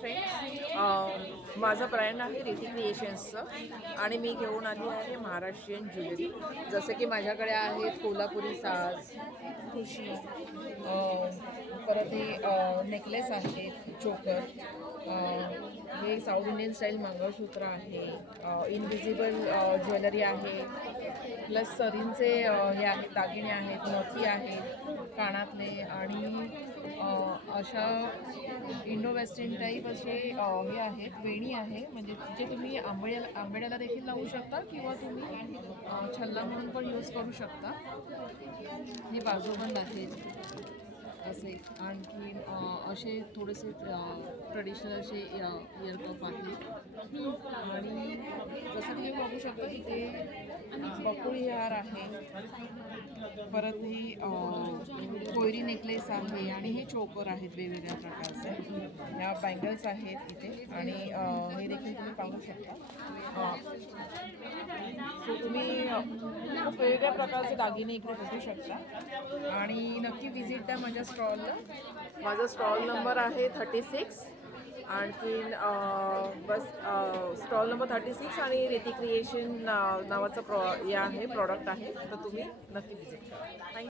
Friends, माझं brand आहे रिती क्रिएशन्सचं आणि मी घेऊन आली आहे महाराष्ट्रीयन ज्वेलरी. जसं की माझ्याकडे आहेत कोल्हापुरी साज, ठुशी, परत हे नेकलेस आहेत, चोकर, हे साऊथ इंडियन स्टाईल मंगळसूत्र आहे, इनविजिबल ज्वेलरी आहे, प्लस सरींचे हे आहेत, दागिने आहेत, नथी आहेत कानातले आणि अशा इंडो वेस्टर्न टाईप असे हे आहेत, वेणी आहे, म्हणजे जे तुम्ही आंबेड्याला देखील लावू शकता किंवा तुम्ही छल्ला म्हणून पण यूज करू शकता. हे बाजूबंद आहेत असे. आणखी असे थोडेसे ट्रेडिशनल असे इयरकप आहेत आणि जसं तुम्ही बघू शकता तिथे बकुळी हार आहे, परत ही कोयरी नेकलेस आहे आणि हे चोकर आहेत वेगवेगळ्या प्रकारचे. ह्या बँगल्स आहेत इथे आणि हे देखील तुम्ही पाहू शकता. सो तुम्ही खूप वेगवेगळ्या प्रकारचे दागिने इकडे बघू शकता आणि नक्की व्हिजिट द्या माझ्या स्टॉलला. माझा स्टॉल नंबर आहे 36. आणखीन बस स्टॉल नंबर 36 आणि रिती क्रिएशन नावाचं हे आहे, प्रॉडक्ट आहे, तर तुम्ही नक्की व्हिजिट करा. थँक्यू.